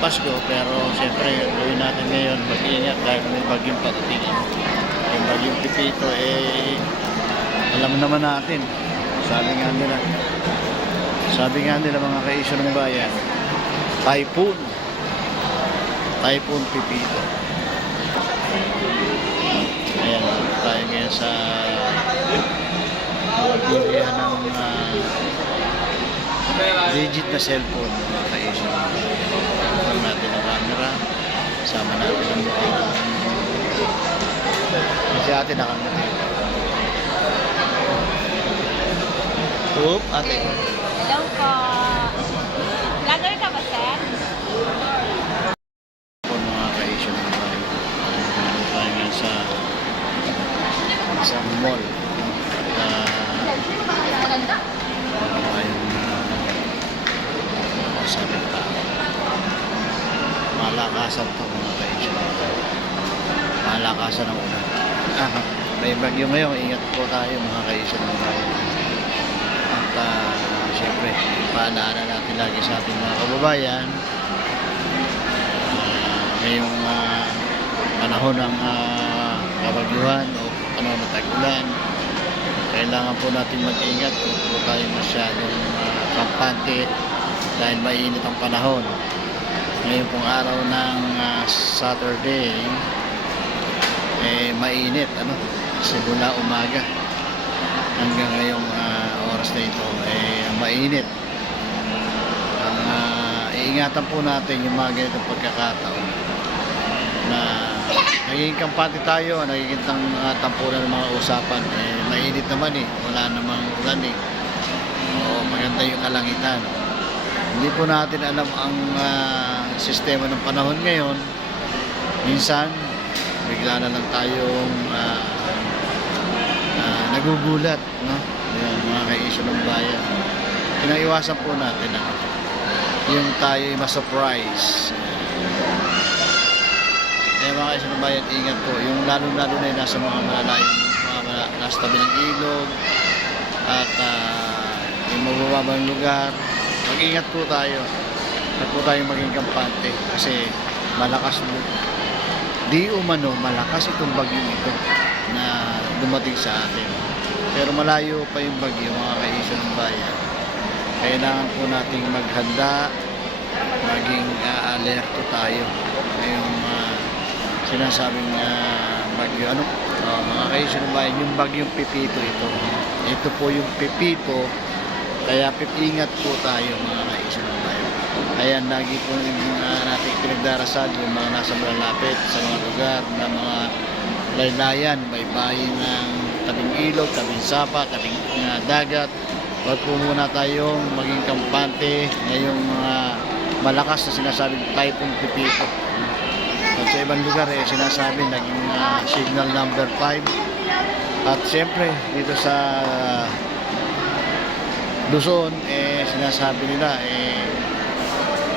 Pasko, pero siyempre gawin natin ngayon mag-ingat dahil may bagyong patating. Yung bagyong Pipito alam naman natin, sabi nga nila mga kaisyo ng bayan, typhoon Pipito. Ayan, tayo ngayon sa bilihan ng legit na cellphone mga kaisyo. Ito natin ang camera, sama natin ang kasi ate nakamuti. Oop, ate. Hello po. Vlogger ka ba, sir? Po mga kaisyo ng bayan. Tayo ngayon sa isang mall. Maganda. Sabi tao. Malakasan to mga kaisyo. Malakasan ang ulan. May bagyo ngayon. Ingat po tayo mga kaisyo ng bayan. At siyempre, paalala natin lagi sa ating mga kababayan ngayong panahon ng kabagyuhan o panahon ng tag-ulan. Kailangan po natin mag-ingat kung po tayo masyadong kampante dahil mainit ang panahon. Ngayon pong araw ng Saturday mainit simula umaga hanggang ngayong oras na ito mainit. Ang iingatan po natin yung mga ganitong pagkakataon na nagiging kampante tayo, nagiging tampulan ng mga usapan. Mainit naman wala namang ulan maganda yung kalangitan. Hindi po natin alam ang sistema ng panahon ngayon. Minsan bigla na lang tayong nagugulat, no? Yan, mga kaisyo ng bayan. Pinaiwasan po natin yung tayo ma-surprise. Kaya mga kaisyo ng bayan, ingat po. Yung lalo-lalo na yung nasa mga malalayong nasa tabi ng ilog at yung mabababang lugar. Mag-ingat po tayo. Huwag po tayo maging kampante kasi malakas mo. Di umano, malakas itong bagyong ito na dumating sa atin. Pero malayo pa yung bagyo mga kaisyo ng bayan. Kailangan po nating maghanda, maging alerto tayo. Ngayong sinasabing bagyo. Mga kaisyo ng bayan, yung bagyong Pipito ito. Ito po yung Pipito. Kaya ingat po tayo mga kaisyo ng bayan. Kaya lagi po natin pinagdarasal yung mga nasa malalapit sa mga lugar na mga laylayan, baybayin ng tabing ilog, tabing sapa, tabing dagat. Huwag po muna tayong maging kampante ngayong malakas na sinasabing typhoon Pipito. At sa ibang lugar sinasabi naging signal number 5. At siyempre dito sa Luzon sinasabi nila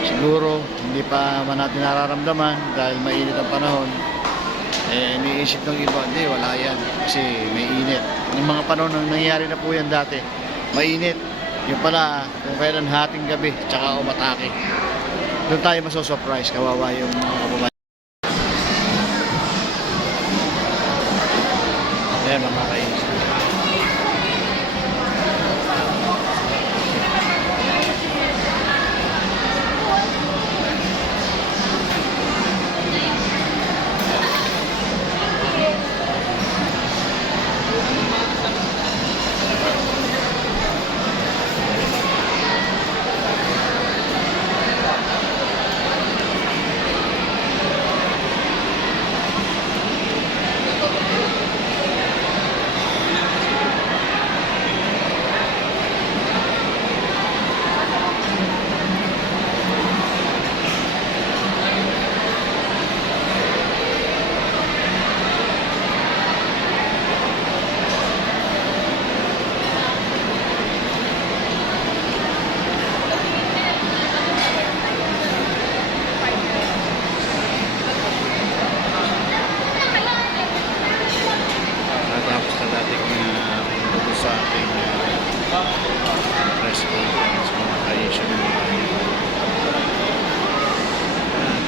siguro hindi pa man natin nararamdaman dahil mainit ang panahon. Iniisip ng iba, hindi, wala yan kasi may init. Yung mga panahon nang nangyayari na po yan dati, mainit. Yung pala, kung kailan hating gabi tsaka umatake, doon tayo masosurprise. Kawawa yung mga kababayan. Ayan mga kaisyo.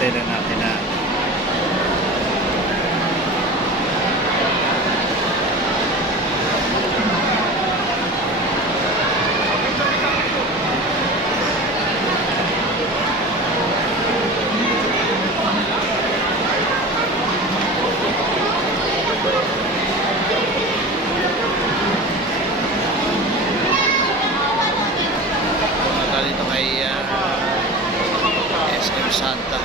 Hintay lang natin na pumunta dito kay SM Santa.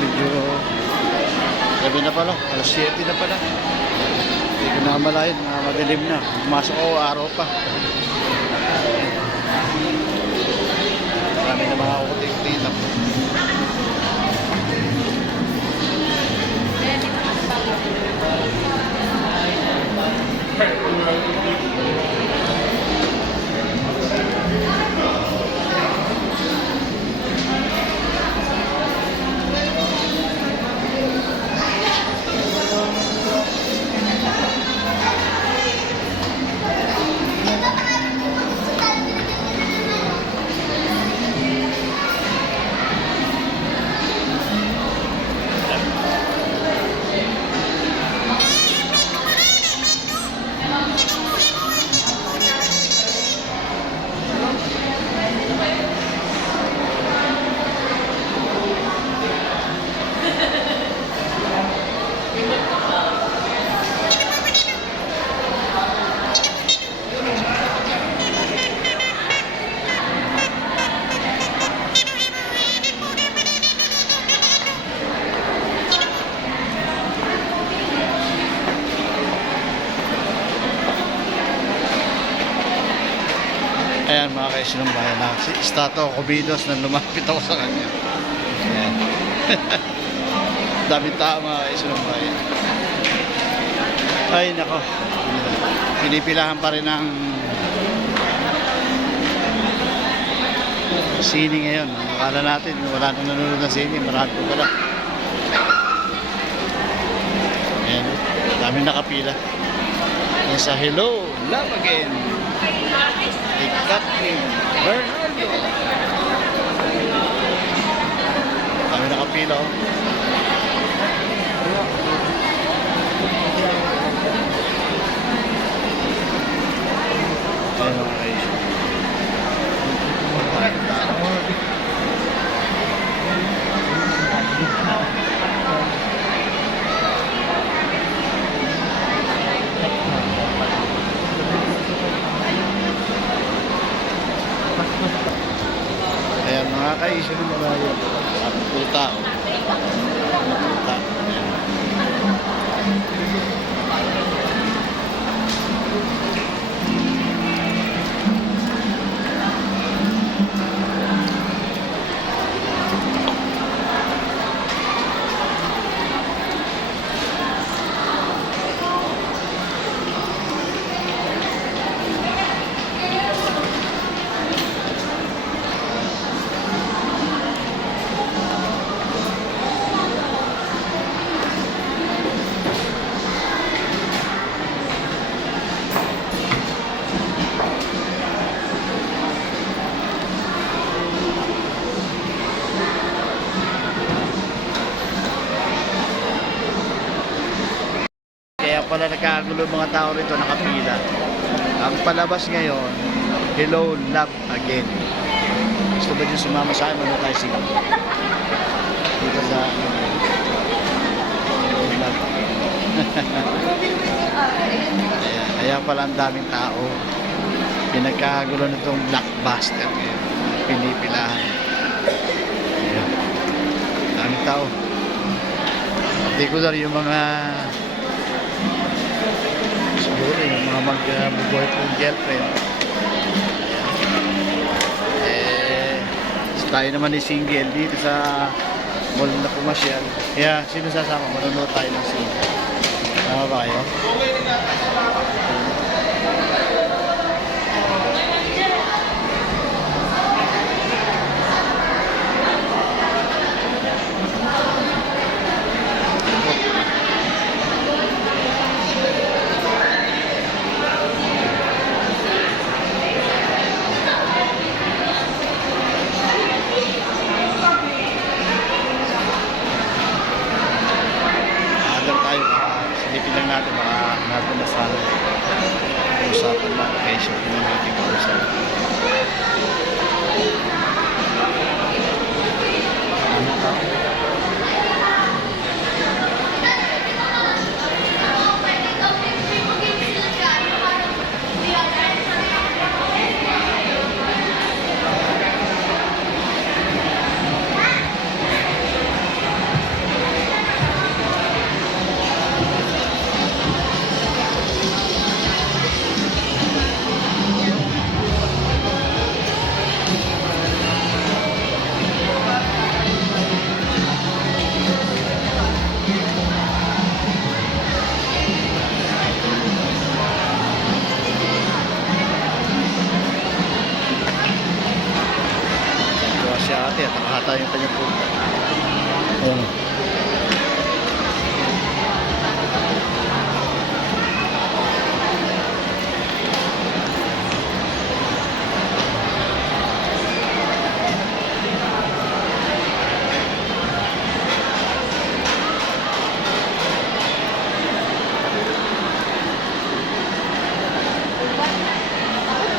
Medyo gabi na pala, alas 7 na pala. Hindi ko na malayan, madilim na. Pumasok ako, araw pa. Marami na mga kutik dito. Ayan mga kaisinong bayan na si Stato Cobidos na lumapit ako sa kanya. Ayan. Daming tao mga kaisinong bayan. Ay nako. Pinipilahan pa rin ang sini ngayon. Akala natin wala nang nanonood ng sini. Marami ko pala. Ayan. Daming nakapila. Ayan sa Hello, Love Again. Kathleen Bernardo. Kami nakapila oh. Ayan mga kaisyo. Ayan mga kaisyo ng malayo. Ang puta oh. Puta. tao rito nakapila. Ang palabas ngayon, Hello, Love Again. Gusto ba nyo sumama sa akin? Ano tayo sige? Dito sa Hello, Love Again. Kaya pala ang daming tao. Pinagkagulo nitong blockbuster ngayon. Pinipilahan. Ayan. Daming tao. Particular yung mga siguro yung mga mag-boyfriend girlfriend. Tayo naman ni single dito sa mall na pumasyal. Kaya sino sasama? Manonood tayo ng single. Tama ba kayo? Tayo, silipin lang natin, baka natin na sana usapan na location yung mga meeting ko sa si ate at nakahata yung kanyang punta. Ayun.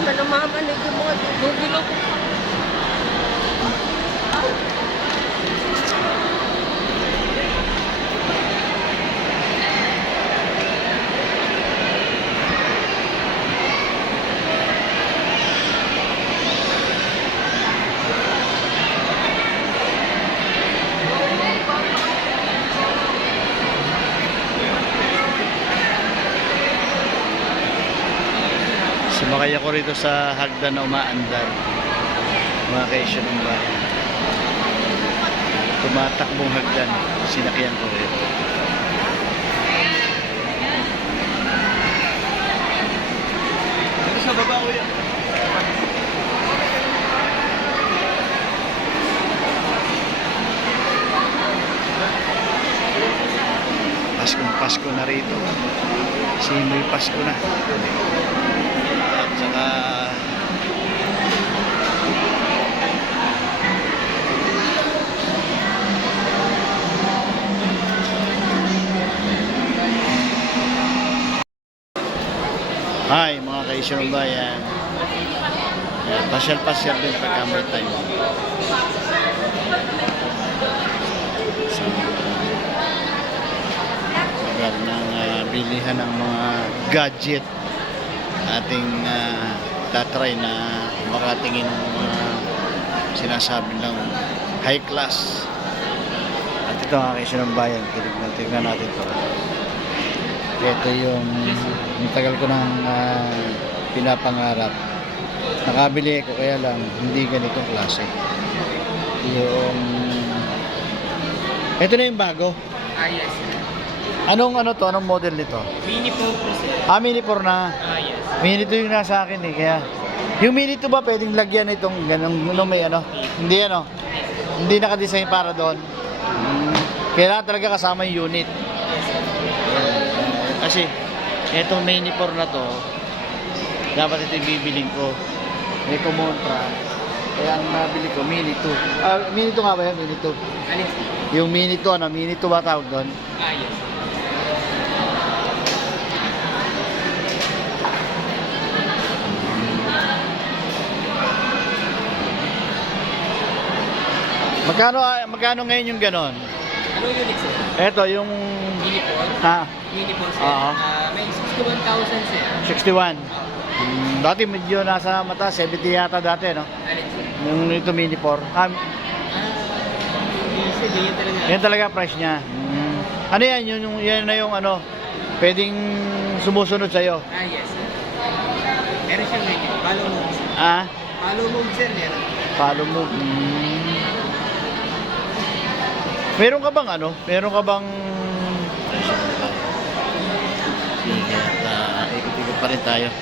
Manamaman yung mga bubilo. Sumakay ako rito sa hagdan na umaandar. Mga kaisyon ng bahay. Tumatakbong hagdan. Sinakyan ko rito. Sa baba ko yan. Pasko na rito. Simoy Pasko na. At saka hi mga kaisyon ng bayan. Pasyal-pasyal din pagka may time. Sa lugar ng bilihan ng mga gadget ating tatry na makatingin ng mga sinasabi ng high class. At ito ang kaisyon ng bayan. Tignan natin ito. Ito yung tagal ko nang pinapangarap. Nakabili ko kaya lang hindi ganitong klase. Yung ito na yung bago. Yes. Anong to? Anong model nito? Mini po po sir. Mini 4 na. Yes. Mini 2 yung nasa akin eh. Kaya yung Mini 2 ba pwedeng lagyan itong ganun may ano? Hindi ano? Hindi naka-design para doon. Kailangan talaga kasama yung unit. Kasi itong Mini 4 na to, dapat ito yung bibiling ko. May kumontra. Kaya ang nabili ko, Mini 2. Mini 2 nga ba yan? Mini 2. Alin? Yung Mini 2, ano? Mini 2 ba tawag doon? Yes. Magkano ngayon yung ganon? Anong unit sir? Ito, yung... Unipon? Ha? Unipon sir. Oo. May 61,000 sir. 61. Dati medyo nasa mata, 70 yata dati, no? Alin sir? Yung ito mini 4. Hindi sir, ganyan talaga. Yan talaga price niya. Ano yan? Yan na yung ano, pwedeng sumusunod sa'yo. Yes sir. Meron siyang ganyan. Follow move sir. Ah? Follow move sir, meron. Follow mo. Meron ka bang ano? Meron ka bang... Sige, ikot-ikot pa rin tayo.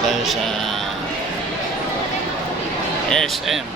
Tayo sa SM.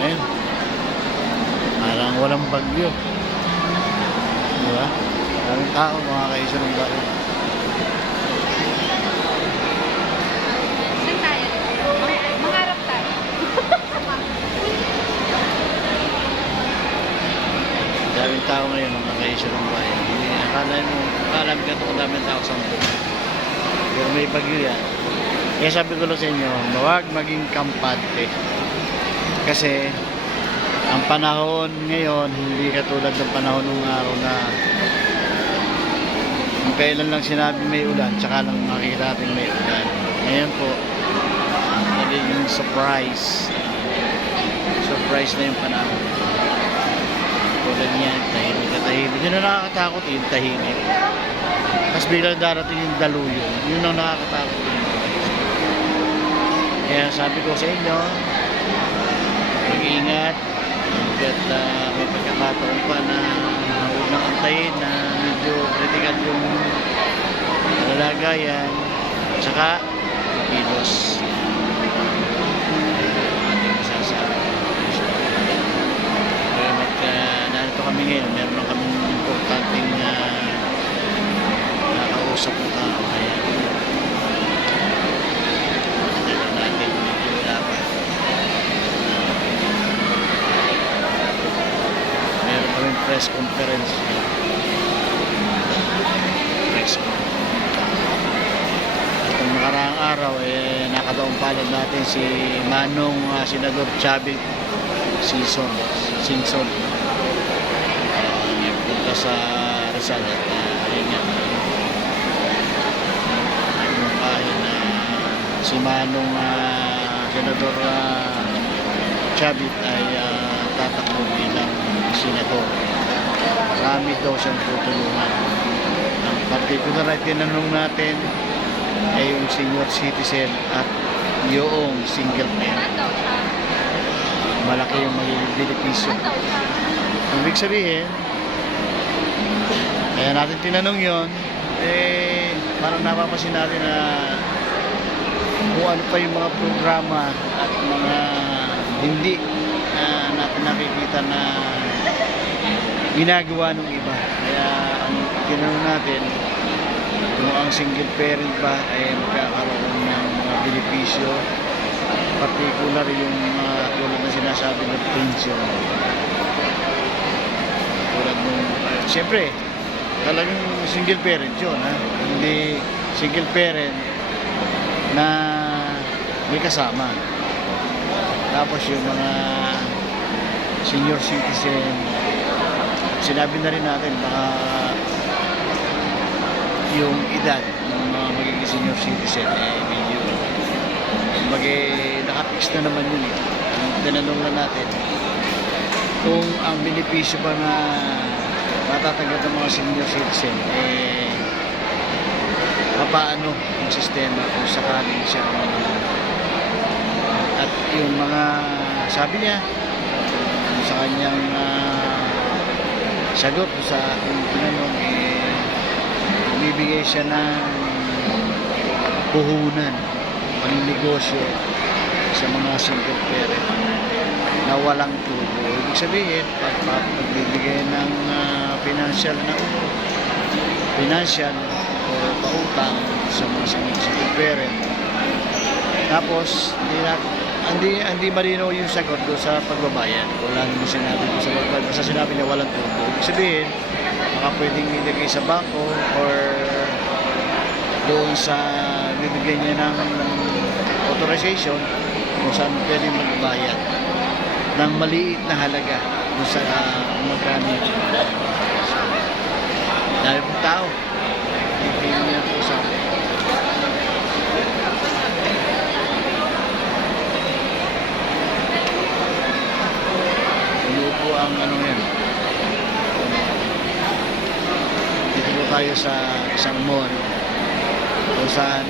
Ngayon. Parang walang bagyo. Diba? Maraming tao, mga kaisa ng bagyo. Saan tayo? Mangarap tayo. Daming tao ngayon, mga kaisa ng bayan. Akala mo ganito kung daming tao sa mundo. Pero may bagyo yan. Kaya sabi ko lang sa inyo, huwag maging kampante. Kasi ang panahon ngayon hindi katulad ng panahon ng araw na kung kailan lang sinabi may ulan tsaka lang makikita natin may ulan. Ngayon po nagiging surprise na yung panahon. Tulad niyan, tahimik. Yun ang nakakatakot, yung tahimik. Tapos biglang darating yung daluyo, yun ang nakakatakot. Kaya sabi ko sa inyo, mag-ingat at may pagkakataon pa na huwag nang antayin na medyo critical yung lalagayan at saka kilos ating masasabi. Kaya narito kami ngayon, meron lang kami importanteng nakausap ng tao, kaya natin medyo dapat press conference. At ang nakaraang araw nakadaong palad natin si Manong Senador Chavit Singson. Nagpunta sa Rizal at ayun nga nagmungkahin na si Manong Senador Chavit ay tatakbo bilang senador. Marami daw siyang tutulungan. Ang particular ay tinanong natin ay yung senior citizen at yung single parent. Saan daw siya? Malaki yung magiging benepisyo. Saan daw siya? Ibig sabihin, kaya natin tinanong yon, parang napapasin natin na kung ano pa yung mga programa at mga hindi natin nakikita na ginagawa ng iba. Kaya ang tinanong natin kung ang single parent ba ay magkakaroon ng mga benepisyo, particular yung tulad na sinasabi ng pension. Tulad nung siyempre talagang single parent yun, hindi single parent na may kasama. Tapos yung mga senior citizen, sinabi na rin natin baka yung edad ng mga magiging senior citizen medyo nakapix na naman yun. Tinanong na natin kung ang benepisyo ba na matatanggap ng mga senior citizen paano yung sistema kung sakaling siya at yung mga sabi niya sa kanyang sagot sa aking tinanong bibigay siya ng puhunan, paninegosyo sa mga single parent na walang tubo. Ibig sabihin, pagbibigay ng financial o pautang sa mga single parent. Tapos, hindi marino yung sagot doon sa pagbabayad. Wala naman sinabi doon sa pagbabayad. Basta sinabi niya walang tubo. Ibig sabihin, baka pwedeng ilagay sa bangko or doon sa bibigyan niya ng authorization kung saan pwedeng magbayad ng maliit na halaga doon sa magkano yun. Dahil po tao, hindi niya po sa akin. Ano po ang ano yan? Dito po tayo sa isang mall kung saan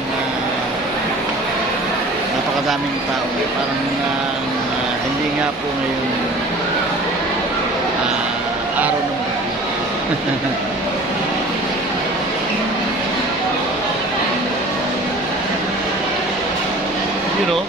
napakadaming tao. Parang hindi nga po ngayon araw ng gabi. You know,